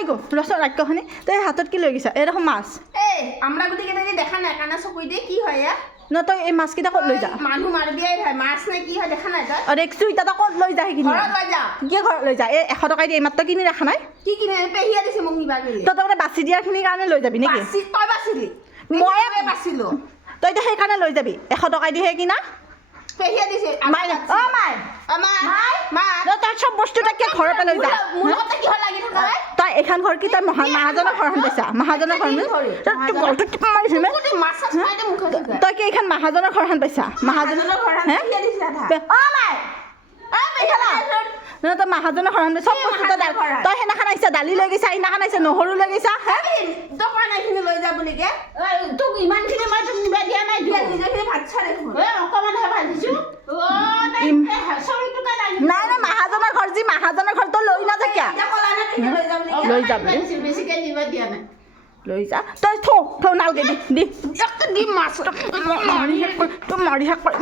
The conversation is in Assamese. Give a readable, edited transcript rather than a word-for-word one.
নিকো ৰচোন ৰাক্ষসনী তই হাতত কি লৈ গৈছা এই দেখোন মাছ এই আমরা গুটি কেইটা দেখা নাই কানা চকুই দিয়ে কি হয় ইয়া ন তই এই মাছকেইটা ক'ত লৈ যা মানুহ মাৰিবিয়াই ভাই মাছ নে কি হয় দেখা নাই তই দেখছো এতিয়া তই ক'ত লৈ যা সেইখিনি ঘৰত লৈ যা কি ঘৰত লৈ যা এই 100 টকা দি এইমাত্ৰ কিনি ৰাখা নাই কি কিনে পেহিয়া দিছে মোক নিবা গেলি তই তাৰমানে বাছি দিয়াখিনিৰ কাৰণে লৈ যাবি নেকি তই বাছিলি মই বাছিলো তই এতিয়া সেইকাৰণে লৈ যাবি 100 টকা দিহে কিনা পেহিয়া দিছে মাই অ মাই আমাৰ মা তই চব বস্তু তাকে ঘৰতে লৈ যা মোৰ লগত কি হয় লাগি থকা তই এখন ঘৰ কি তই মহাজনৰ ঘৰখন পাইছা মহাজনৰ ঘৰ তই কি এইখন মহাজনৰ ঘৰখন পাইছা মহাজনৰ অ মাই তই মহাজনৰ ঘৰখন চব বস্তু তই সেইদিনাখন আহিছা দালি লৈ গৈছা সেইদিনাখন আহিছা নহৰু লৈ গৈছা দোকান এইখিনি লৈ যা বুলিকে তোক ইমানখিনি মই তোক নিবা দিয়া নাই নিজেখিনি ভাত চাৰে অকণমানহে ভাজিছো নাই নাই মহাজনৰ ঘৰ যি মহাজনৰ ঘৰ তই লৈ নাযা কিয় লৈ যা বেছিকে নিবা দিয়া নাই লৈ যা তই থৌ নালগে দি মাছ মাৰি শেষ কৰি